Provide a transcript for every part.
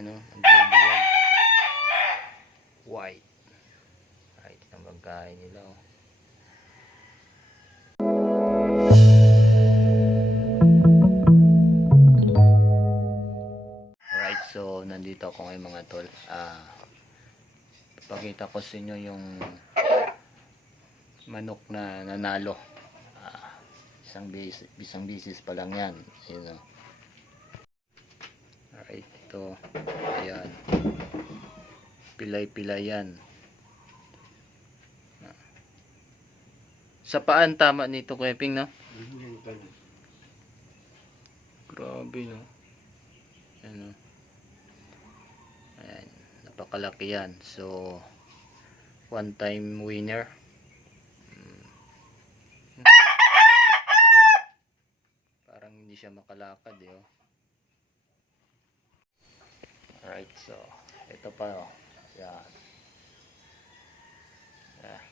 Ano, nagbubuwag. White. White ang pagkain nila. Oh. Right, so nandito ako ngayon mga tol. Ah, papakita ko sa inyo yung manok na nanalo. Ah, isang bis isang bisis pa lang yan. Ayun oh. Alright, ito. Ayan. Pilay-pilay yan. Sa paan tama nito, Kuya no? Grabe, no? Ano? Ayan. Napakalaki yan. So, one time winner. Hmm. Parang hindi siya makalakad, eh, oh. Alright, so, ito pa, oh. Yan. Yeah.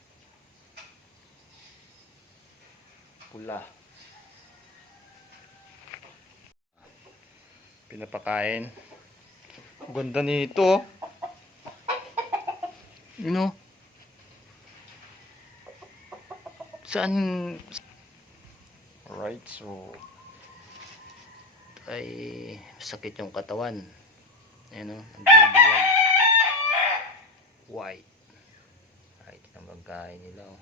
Pula. Pinapakain. Ganda nito. You know? Saan? Alright, so ay sakit yung katawan. Ayan o, nagbubuwag. White. White ang pagkain nila o.